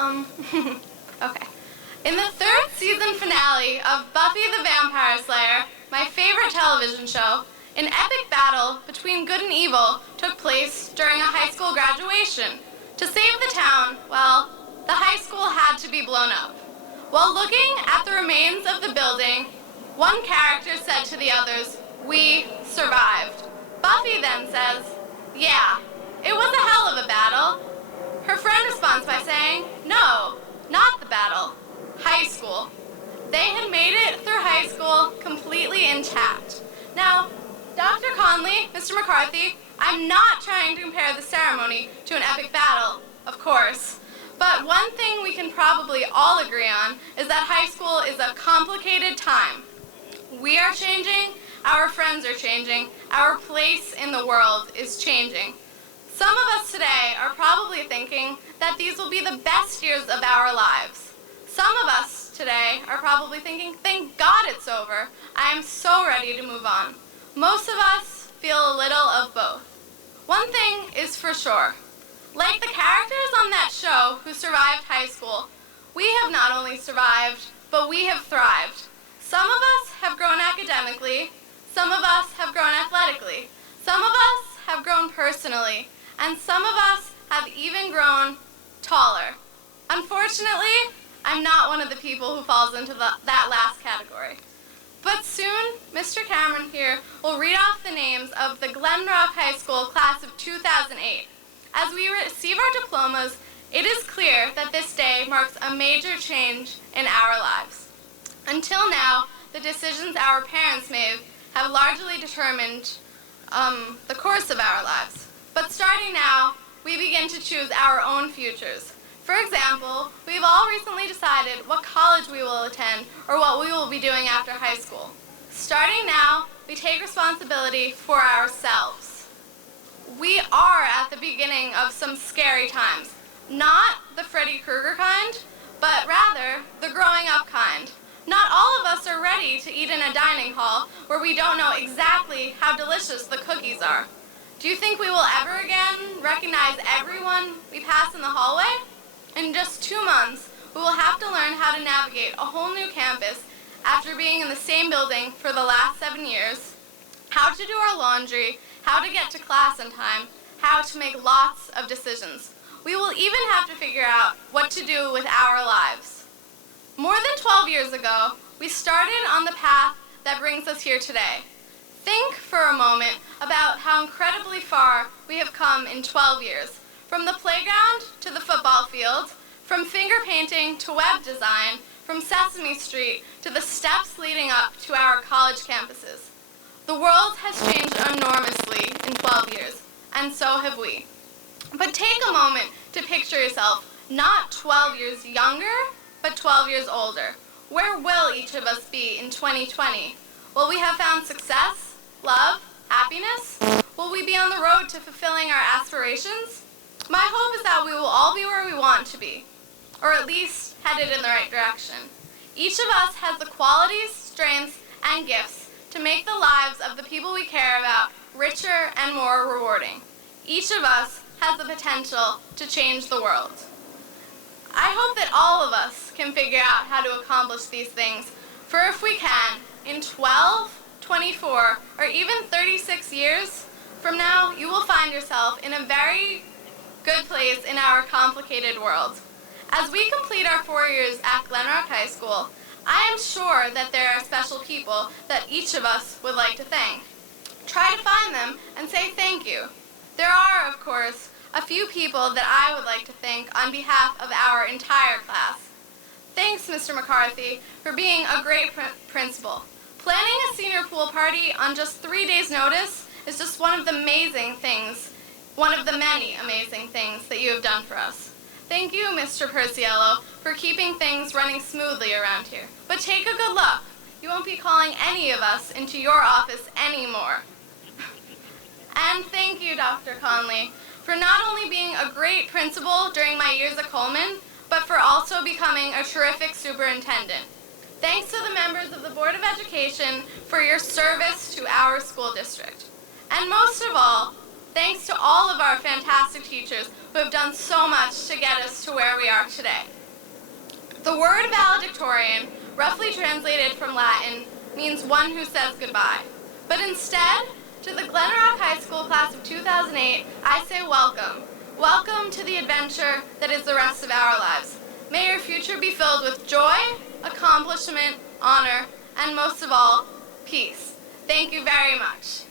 Okay. In the third season finale of Buffy the Vampire Slayer, my favorite television show, an epic battle between good and evil took place during a high school graduation. To save the town, well, the high school had to be blown up. While looking at the remains of the building, one character said to the others, "We survived." Buffy then says, "Yeah, it was a hell of a battle." Her friend responds by saying, "No, not the battle. High school." They had made it through high school completely intact. Now, Dr. Conley, Mr. McCarthy, I'm not trying to compare the ceremony to an epic battle, of course. But one thing we can probably all agree on is that high school is a complicated time. We are changing, our friends are changing, our place in the world is changing. Some of us today are probably thinking that these will be the best years of our lives. Some of us today are probably thinking, thank God it's over. I am so ready to move on. Most of us feel a little of both. One thing is for sure. Like the characters on that show who survived high school, we have not only survived, but we have thrived. Some of us have grown academically, some of us have grown athletically, some of us have grown personally, and some of us have even grown taller. Unfortunately, I'm not one of the people who falls into that last category. But soon, Mr. Cameron here will read off the names of the Glen High School class of 2008. As we receive our diplomas, it is clear that this day marks a major change in our lives. Until now, the decisions our parents made have largely determined the course of our lives. But starting now, we begin to choose our own futures. For example, we've all recently decided what college we will attend or what we will be doing after high school. Starting now, we take responsibility for ourselves. We are at the beginning of some scary times. Not the Freddy Krueger kind, but rather the growing up kind. Not all of us are ready to eat in a dining hall where we don't know exactly how delicious the cookies are. Do you think we will ever again recognize everyone we pass in the hallway? In just 2 months, we will have to learn how to navigate a whole new campus after being in the same building for the last 7 years, how to do our laundry, how to get to class on time, how to make lots of decisions. We will even have to figure out what to do with our lives. More than 12 years ago, we started on the path that brings us here today. Think for a moment about how incredibly far we have come in 12 years. From the playground to the football field, from finger painting to web design, from Sesame Street to the steps leading up to our college campuses. The world has changed enormously in 12 years, and so have we. But take a moment to picture yourself not 12 years younger, but 12 years older. Where will each of us be in 2020? Will we have found success, love, happiness? Will we be on the road to fulfilling our aspirations? My hope is that we will all be where we want to be, or at least headed in the right direction. Each of us has the qualities, strengths, and gifts to make the lives of the people we care about richer and more rewarding. Each of us has the potential to change the world. I hope that all of us can figure out how to accomplish these things, for if we can, in 12, 24, or even 36 years from now, you will find yourself in a very good place in our complicated world. As we complete our 4 years at Glen High School, I am sure that there are special people that each of us would like to thank. Try to find them and say thank you. There are, of course, a few people that I would like to thank on behalf of our entire class. Thanks, Mr. McCarthy, for being a great principal. Planning a senior pool party on just 3 days' notice is just one of the many amazing things that you have done for us. Thank you, Mr. Perciello, for keeping things running smoothly around here. But take a good look. You won't be calling any of us into your office anymore. And thank you, Dr. Conley, for not only being a great principal during my years at Coleman, but for also becoming a terrific superintendent. Thanks to the members of the Board of Education for your service to our school district. And most of all, Thanks to all of our fantastic teachers who have done so much to get us to where we are today. The word valedictorian, roughly translated from Latin, means one who says goodbye. But instead, to the Glen High School class of 2008, I say welcome. Welcome to the adventure that is the rest of our lives. May your future be filled with joy, accomplishment, honor, and most of all, peace. Thank you very much.